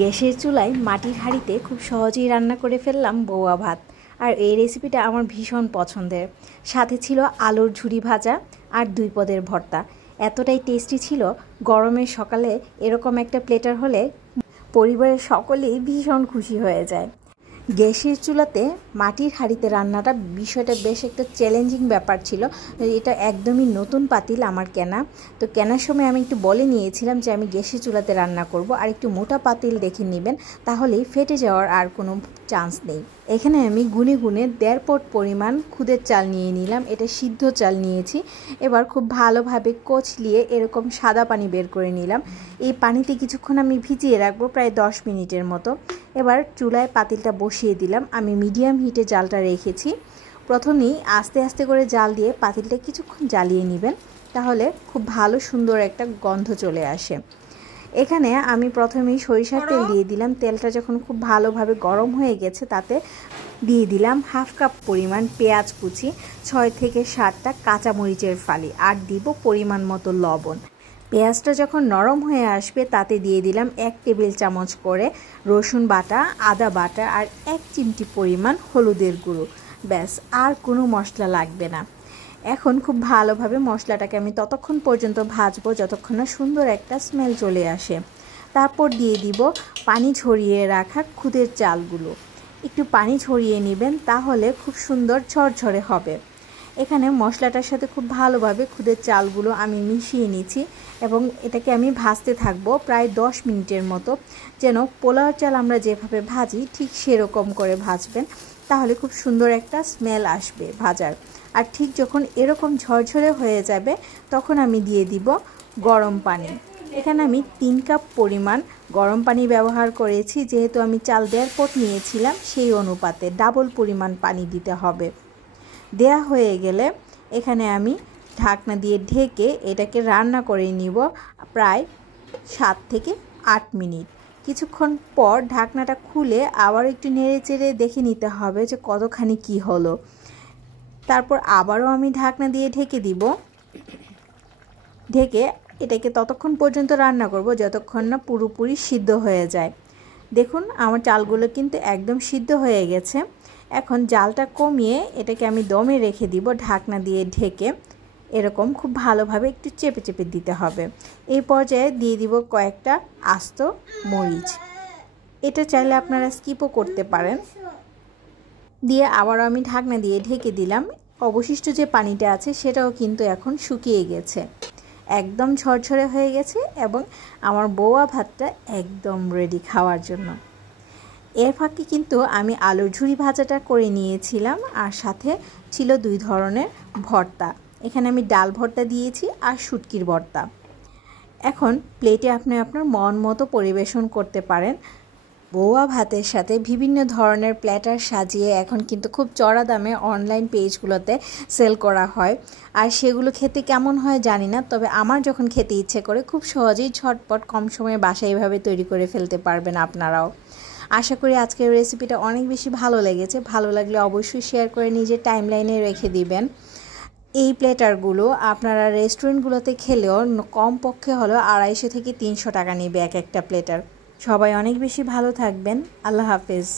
গ্যাসের চুলায় মাটির হাঁড়িতে খুব সহজেই রান্না করে ফেললাম বউয়া ভাত। আর এই রেসিপিটা আমার ভীষণ পছন্দের। সাথে ছিল আলুর ঝুরি ভাজা আর 2 পদের ভর্তা। এতটাই টেস্টি ছিল, গরমের সকালে এরকম একটা প্লেটার হলে পরিবারের সকলেই ভীষণ খুশি হয়ে যায়। গ্যাসের চুলাতে মাটির হাঁড়িতে রান্নাটা বিষয়টা বেশ একটা চ্যালেঞ্জিং ব্যাপার ছিল। এটা একদমই নতুন পাতিল আমার কেনা, তো কেনার সময় আমি একটু বলে নিয়েছিলাম যে আমি গ্যাসের চুলাতে রান্না করব, আর একটু মোটা পাতিল দেখে নেবেন, তাহলেই ফেটে যাওয়ার আর কোনো চান্স নেই। এখানে আমি গুনে গুনে 1.5 পট পরিমাণ খুদের চাল নিয়ে নিলাম। এটা সিদ্ধ চাল নিয়েছি। এবার খুব ভালোভাবে কচলিয়ে এরকম সাদা পানি বের করে নিলাম। এই পানিতে কিছুক্ষণ আমি ভিজিয়ে রাখবো, প্রায় 10 মিনিটের মতো। এবার চুলায় পাতিলটা বসিয়ে দিলাম। আমি মিডিয়াম হিটে জালটা রেখেছি। প্রথমেই আস্তে আস্তে করে জাল দিয়ে পাতিলটা কিছুক্ষণ জ্বালিয়ে নেবেন, তাহলে খুব ভালো সুন্দর একটা গন্ধ চলে আসে। এখানে আমি প্রথমেই সরিষার তেল দিয়ে দিলাম। তেলটা যখন খুব ভালোভাবে গরম হয়ে গেছে, তাতে দিয়ে দিলাম 1/2 কাপ পরিমাণ পেঁয়াজ কুচি, 6 থেকে 7টা কাঁচামরিচের ফালি, আর দিব পরিমাণ মতো লবণ। পেঁয়াজটা যখন নরম হয়ে আসবে, তাতে দিয়ে দিলাম 1 টেবিল চামচ করে রসুন বাটা, আদা বাটা, আর 1 চিমটি পরিমাণ হলুদের গুঁড়ো। ব্যাস, আর কোনো মশলা লাগবে না। এখন খুব ভালোভাবে মশলাটাকে আমি ততক্ষণ পর্যন্ত ভাজবো যতক্ষণ না সুন্দর একটা স্মেল চলে আসে। তারপর দিয়ে দিব পানি ঝরিয়ে রাখা খুদের চালগুলো। একটু পানি ঝরিয়ে নেবেন, তাহলে খুব সুন্দর ঝরঝরে হবে। এখানে মশলাটার সাথে খুব ভালোভাবে খুদের চালগুলো আমি মিশিয়ে নিচ্ছি, এবং এটাকে আমি ভাজতে থাকবো প্রায় 10 মিনিটের মতো। যেন পোলাওর চাল আমরা যেভাবে ভাজি ঠিক সেরকম করে ভাজবেন, তাহলে খুব সুন্দর একটা স্মেল আসবে ভাজার। আর ঠিক যখন এরকম ঝরঝরে হয়ে যাবে, তখন আমি দিয়ে দিব গরম পানি। এখানে আমি 3 কাপ পরিমাণ গরম পানি ব্যবহার করেছি, যেহেতু আমি চাল 1.5 পট নিয়েছিলাম, সেই অনুপাতে ডাবল পরিমাণ পানি দিতে হবে। দেয়া হয়ে গেলে এখানে আমি ঢাকনা দিয়ে ঢেকে এটাকে রান্না করে নিব প্রায় 7 থেকে 8 মিনিট। কিছুক্ষণ পর ঢাকনাটা খুলে আবার একটু নেড়ে চেড়ে দেখে নিতে হবে যে কতখানি কি হলো। তারপর আবারও আমি ঢাকনা দিয়ে ঢেকে দিব। ঢেকে এটাকে ততক্ষণ পর্যন্ত রান্না করব যতক্ষণ না পুরোপুরি সিদ্ধ হয়ে যায়। দেখুন, আমার চালগুলো কিন্তু একদম সিদ্ধ হয়ে গেছে। এখন জালটা কমিয়ে এটাকে আমি দমে রেখে দিব ঢাকনা দিয়ে ঢেকে। এরকম খুব ভালোভাবে একটু চেপে চেপে দিতে হবে। এই পর্যায়ে দিয়ে দিব কয়েকটা আস্ত মরিচ। এটা চাইলে আপনারা স্কিপও করতে পারেন। দিয়ে আবারও আমি ঢাকনা দিয়ে ঢেকে দিলাম। অবশিষ্ট যে পানিটা আছে সেটাও কিন্তু এখন শুকিয়ে গেছে, একদম ঝরঝরে হয়ে গেছে, এবং আমার বউয়া ভাতটা একদম রেডি খাওয়ার জন্য। এর ফাঁকে কিন্তু আমি আলুর ঝুরি ভাজাটা করে নিয়েছিলাম, আর সাথে ছিল 2 ধরনের ভর্তা। এখানে আমি ডাল ভর্তা দিয়েছি আর শুটকির ভর্তা। এখন প্লেটে আপনি আপনার মন মতো পরিবেশন করতে পারেন। বউয়া ভাতের সাথে বিভিন্ন ধরনের প্ল্যাটার সাজিয়ে এখন কিন্তু খুব চড়া দামে অনলাইন পেজগুলোতে সেল করা হয়। আর সেগুলো খেতে কেমন হয় জানি না, তবে আমার যখন খেতে ইচ্ছে করে, খুব সহজেই ঝটপট কম সময়ে বাসায় এভাবে তৈরি করে ফেলতে পারবেন আপনারাও। আশা করি আজকের রেসিপিটা অনেক বেশি ভালো লেগেছে। ভালো লাগলে অবশ্যই শেয়ার করে নিজের টাইমলাইনে রেখে দিবেন। এই প্লেটারগুলো আপনারা রেস্টুরেন্টগুলোতে খেলেও কমপক্ষে হলেও 250 থেকে 300 টাকা নেবে এক একটা প্লেটার। সবাই অনেক বেশি ভালো থাকবেন। আল্লাহ হাফেজ।